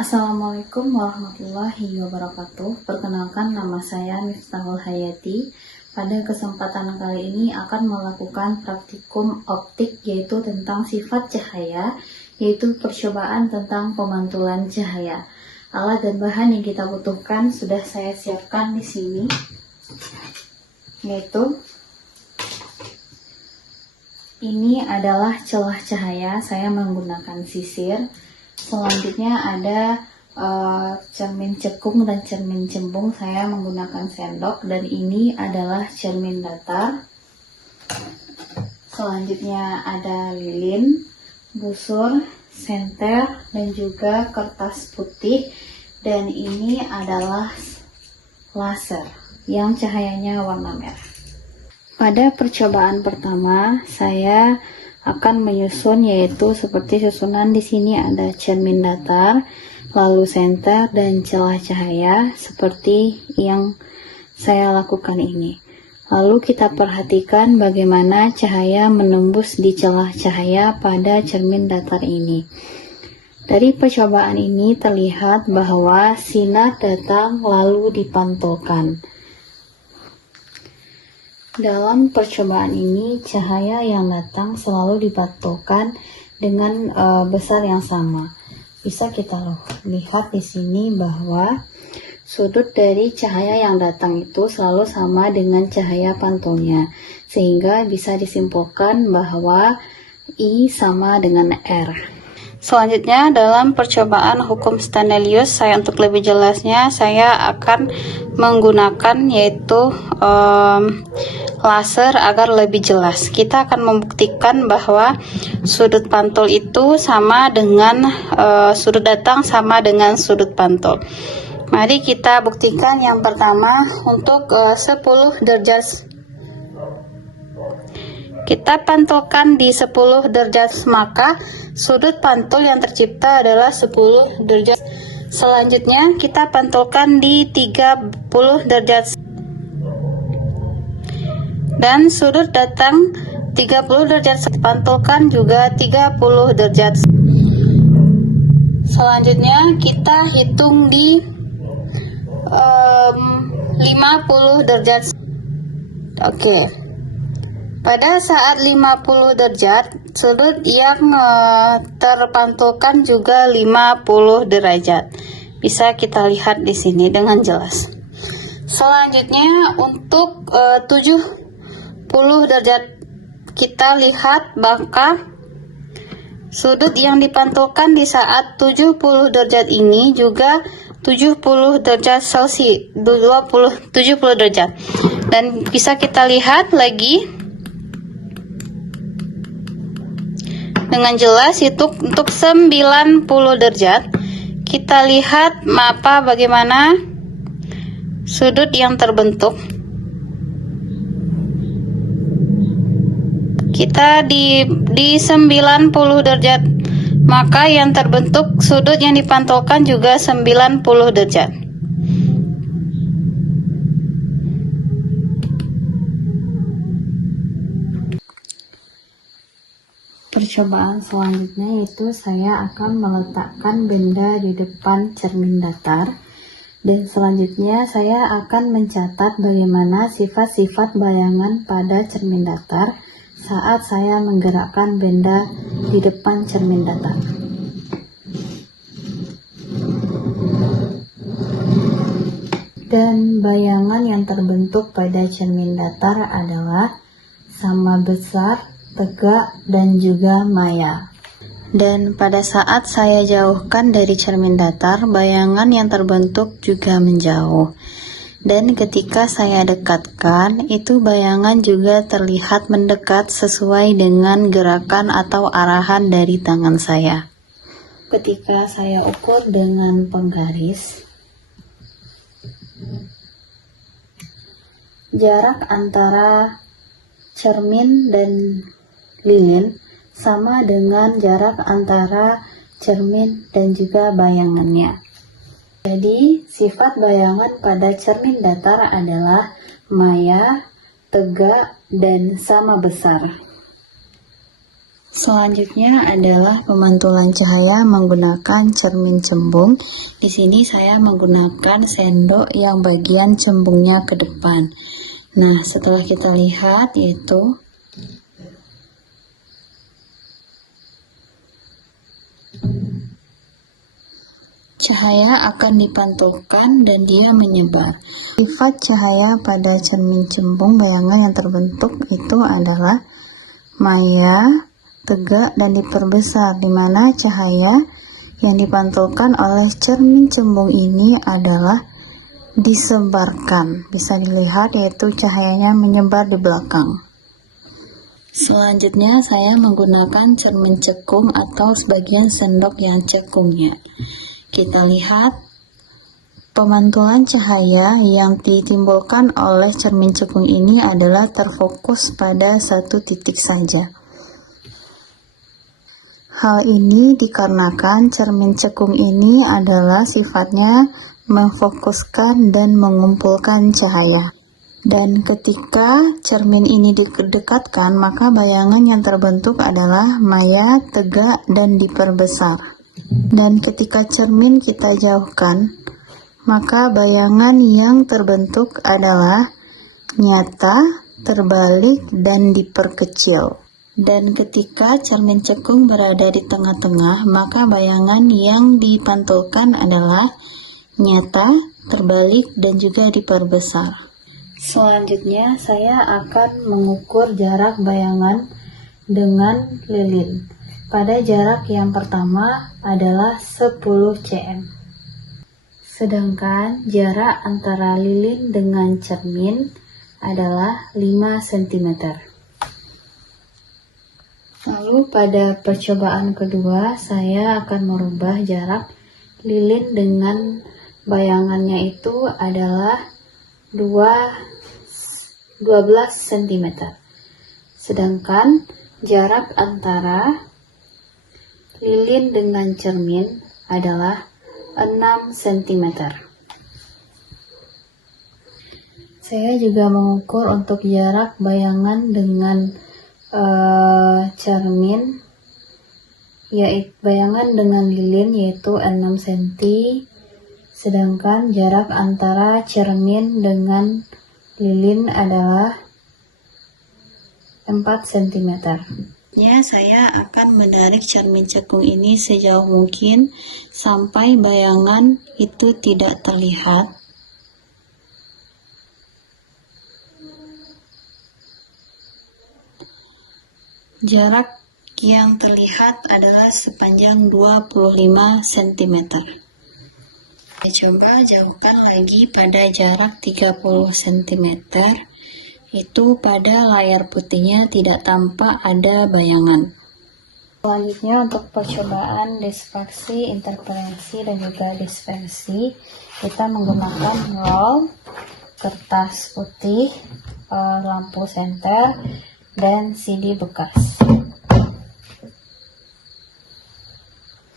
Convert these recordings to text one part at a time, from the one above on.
Assalamualaikum warahmatullahi wabarakatuh. Perkenalkan, nama saya Miftahul Hayati. Pada kesempatan kali ini akan melakukan praktikum optik, yaitu tentang sifat cahaya, yaitu percobaan tentang pemantulan cahaya. Alat dan bahan yang kita butuhkan sudah saya siapkan di sini, yaitu ini adalah celah cahaya. Saya menggunakan sisir. Selanjutnya ada cermin cekung dan cermin cembung. Saya menggunakan sendok, dan ini adalah cermin datar. Selanjutnya ada lilin, busur, senter, dan juga kertas putih. Dan ini adalah laser yang cahayanya warna merah. Pada percobaan pertama, saya akan menyusun, yaitu seperti susunan di sini ada cermin datar, lalu senter dan celah cahaya seperti yang saya lakukan ini. Lalu kita perhatikan bagaimana cahaya menembus di celah cahaya pada cermin datar ini. Dari percobaan ini terlihat bahwa sinar datang lalu dipantulkan. Dalam percobaan ini, cahaya yang datang selalu dipantulkan dengan besar yang sama. Bisa kita lihat di sini bahwa sudut dari cahaya yang datang itu selalu sama dengan cahaya pantulnya, sehingga bisa disimpulkan bahwa I sama dengan R. Selanjutnya, dalam percobaan hukum Stanelius, untuk lebih jelasnya saya akan menggunakan yaitu laser agar lebih jelas. Kita akan membuktikan bahwa sudut pantul itu sama dengan sudut datang sama dengan sudut pantul. Mari kita buktikan. Yang pertama, untuk 10 derajat kita pantulkan di 10 derajat, maka sudut pantul yang tercipta adalah 10 derajat. Selanjutnya kita pantulkan di 30 derajat. Dan sudut datang 30 derajat pantulkan juga 30 derajat. Selanjutnya kita hitung di 50 derajat. Oke. Pada saat 50 derajat, sudut yang terpantulkan juga 50 derajat. Bisa kita lihat di sini dengan jelas. Selanjutnya untuk 70 derajat, kita lihat maka sudut yang dipantulkan di saat 70 derajat ini juga 70 derajat Celcius, 70 derajat. Dan bisa kita lihat lagi dengan jelas itu untuk 90 derajat. Kita lihat bagaimana sudut yang terbentuk. Kita di 90 derajat, maka yang terbentuk sudut yang dipantulkan juga 90 derajat. Percobaan selanjutnya yaitu saya akan meletakkan benda di depan cermin datar, dan selanjutnya saya akan mencatat bagaimana sifat-sifat bayangan pada cermin datar saat saya menggerakkan benda di depan cermin datar. Dan bayangan yang terbentuk pada cermin datar adalah sama besar, tegak, dan juga maya. Dan pada saat saya jauhkan dari cermin datar, bayangan yang terbentuk juga menjauh. Dan ketika saya dekatkan, itu bayangan juga terlihat mendekat sesuai dengan gerakan atau arahan dari tangan saya. Ketika saya ukur dengan penggaris, jarak antara cermin dan lilin sama dengan jarak antara cermin dan juga bayangannya. Jadi sifat bayangan pada cermin datar adalah maya, tegak, dan sama besar. Selanjutnya adalah pemantulan cahaya menggunakan cermin cembung. Di sini saya menggunakan sendok yang bagian cembungnya ke depan. Nah, setelah kita lihat yaitu cahaya akan dipantulkan dan dia menyebar. Sifat cahaya pada cermin cembung bayangan yang terbentuk itu adalah maya, tegak, dan diperbesar, di mana cahaya yang dipantulkan oleh cermin cembung ini adalah disebarkan. Bisa dilihat yaitu cahayanya menyebar di belakang. Selanjutnya saya menggunakan cermin cekung atau sebagian sendok yang cekungnya. Kita lihat pemantulan cahaya yang ditimbulkan oleh cermin cekung ini adalah terfokus pada satu titik saja. Hal ini dikarenakan cermin cekung ini adalah sifatnya memfokuskan dan mengumpulkan cahaya. Dan ketika cermin ini didekatkan, maka bayangan yang terbentuk adalah maya, tegak, dan diperbesar. Dan ketika cermin kita jauhkan, maka bayangan yang terbentuk adalah nyata, terbalik, dan diperkecil. Dan ketika cermin cekung berada di tengah-tengah, maka bayangan yang dipantulkan adalah nyata, terbalik, dan juga diperbesar. Selanjutnya, saya akan mengukur jarak bayangan dengan lilin. Pada jarak yang pertama adalah 10 cm. Sedangkan jarak antara lilin dengan cermin adalah 5 cm. Lalu pada percobaan kedua, saya akan merubah jarak lilin dengan bayangannya itu adalah 12 cm. Sedangkan jarak antara lilin dengan cermin adalah 6 cm. Saya juga mengukur untuk jarak bayangan dengan cermin, yaitu bayangan dengan lilin yaitu 6 cm, sedangkan jarak antara cermin dengan lilin adalah 4 cm. Saya akan menarik cermin cekung ini sejauh mungkin sampai bayangan itu tidak terlihat. Jarak yang terlihat adalah sepanjang 25 cm. Saya coba jauhkan lagi pada jarak 30 cm. Itu pada layar putihnya tidak tampak ada bayangan. Selanjutnya untuk percobaan disfraksi, interferensi, dan juga dispersi, kita menggunakan roll, kertas putih, lampu senter, dan CD bekas.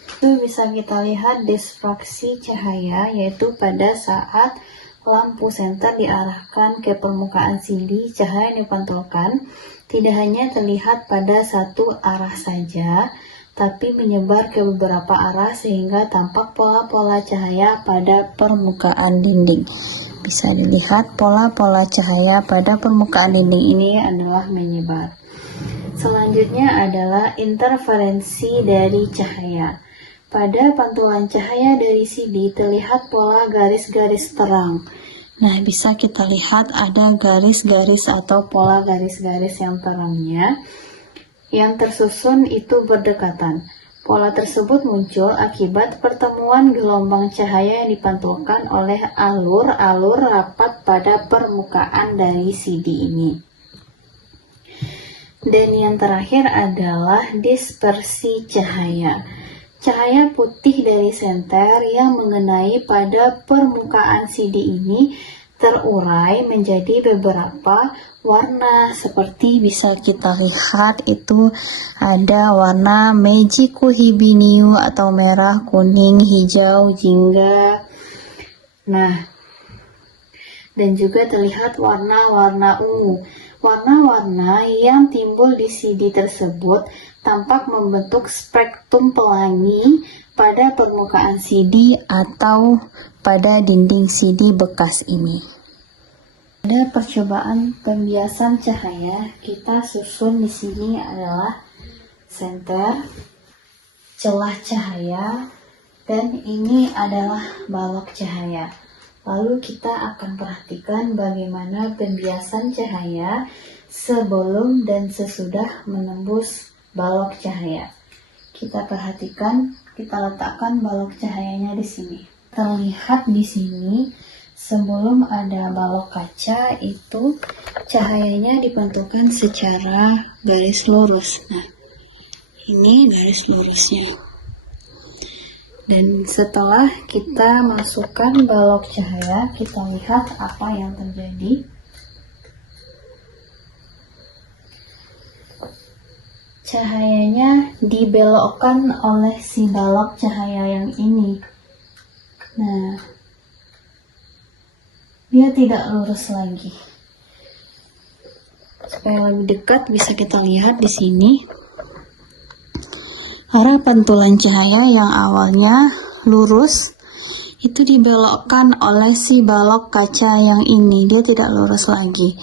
Itu bisa kita lihat disfraksi cahaya, yaitu pada saat lampu senter diarahkan ke permukaan CD, cahaya yang dipantulkan tidak hanya terlihat pada satu arah saja, tapi menyebar ke beberapa arah sehingga tampak pola-pola cahaya pada permukaan dinding. Bisa dilihat pola-pola cahaya pada permukaan dinding ini adalah menyebar. Selanjutnya adalah interferensi dari cahaya. Pada pantulan cahaya dari CD terlihat pola garis-garis terang. Nah, bisa kita lihat ada garis-garis atau pola garis-garis yang terangnya yang tersusun itu berdekatan. Pola tersebut muncul akibat pertemuan gelombang cahaya yang dipantulkan oleh alur-alur rapat pada permukaan dari CD ini. Dan yang terakhir adalah dispersi cahaya. Cahaya putih dari senter yang mengenai pada permukaan CD ini terurai menjadi beberapa warna, seperti bisa kita lihat itu ada warna Meiji Kuhibiniu atau merah, kuning, hijau, jingga. Nah, dan juga terlihat warna-warna ungu. Warna-warna yang timbul di CD tersebut tampak membentuk spektrum pelangi pada permukaan CD atau pada dinding CD bekas ini. Pada percobaan pembiasan cahaya, kita susun di sini adalah senter, celah cahaya, dan ini adalah balok cahaya. Lalu kita akan perhatikan bagaimana pembiasan cahaya sebelum dan sesudah menembus balok cahaya. Kita perhatikan, kita letakkan balok cahayanya di sini. Terlihat di sini sebelum ada balok kaca itu cahayanya dipantulkan secara garis lurus. Nah, ini garis lurusnya. Dan setelah kita masukkan balok cahaya, kita lihat apa yang terjadi. Cahayanya dibelokkan oleh si balok cahaya yang ini. Nah, dia tidak lurus lagi. Supaya lebih dekat bisa kita lihat di sini. Arah pantulan cahaya yang awalnya lurus itu dibelokkan oleh si balok kaca yang ini. Dia tidak lurus lagi.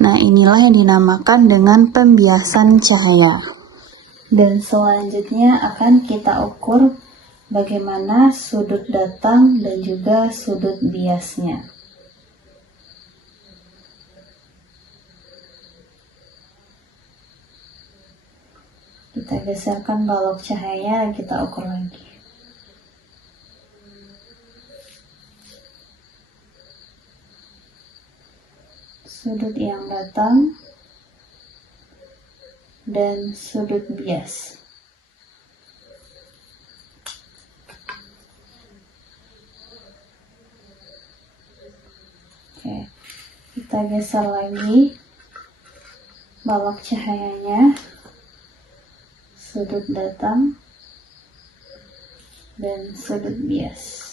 Nah, inilah yang dinamakan dengan pembiasan cahaya. Dan selanjutnya akan kita ukur bagaimana sudut datang dan juga sudut biasnya. Kita geserkan balok cahaya dan kita ukur lagi. Sudut yang datang dan sudut bias. Oke, kita geser lagi balok cahayanya, sudut datang dan sudut bias.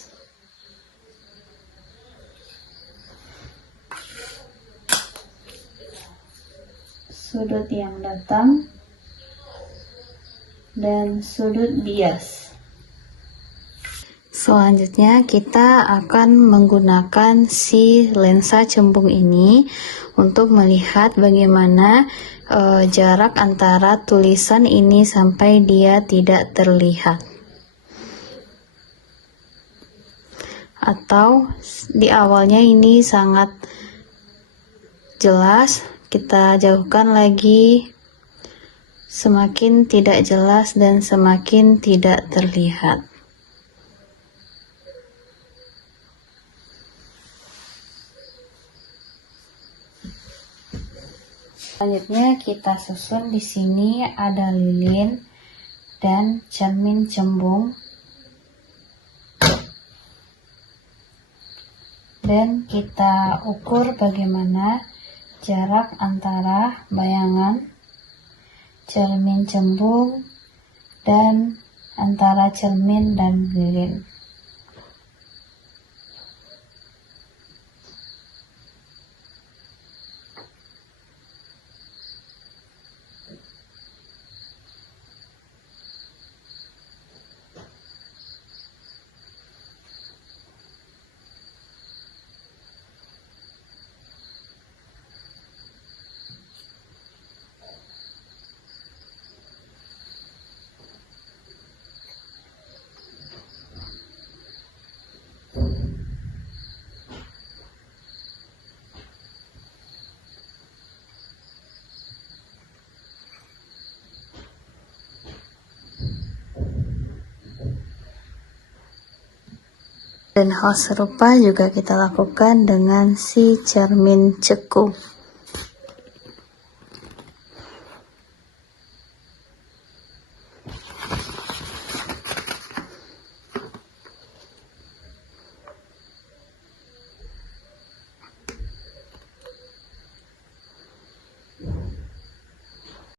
Sudut yang datang dan sudut bias. Selanjutnya kita akan menggunakan si lensa cembung ini untuk melihat bagaimana jarak antara tulisan ini sampai dia tidak terlihat. Atau di awalnya ini sangat jelas, kita jauhkan lagi, semakin tidak jelas dan semakin tidak terlihat. Selanjutnya kita susun di sini ada lilin dan cermin cembung. Dan kita ukur bagaimana jarak antara bayangan cermin cembung dan antara cermin dan lilin. Dan hal serupa juga kita lakukan dengan si cermin ceku.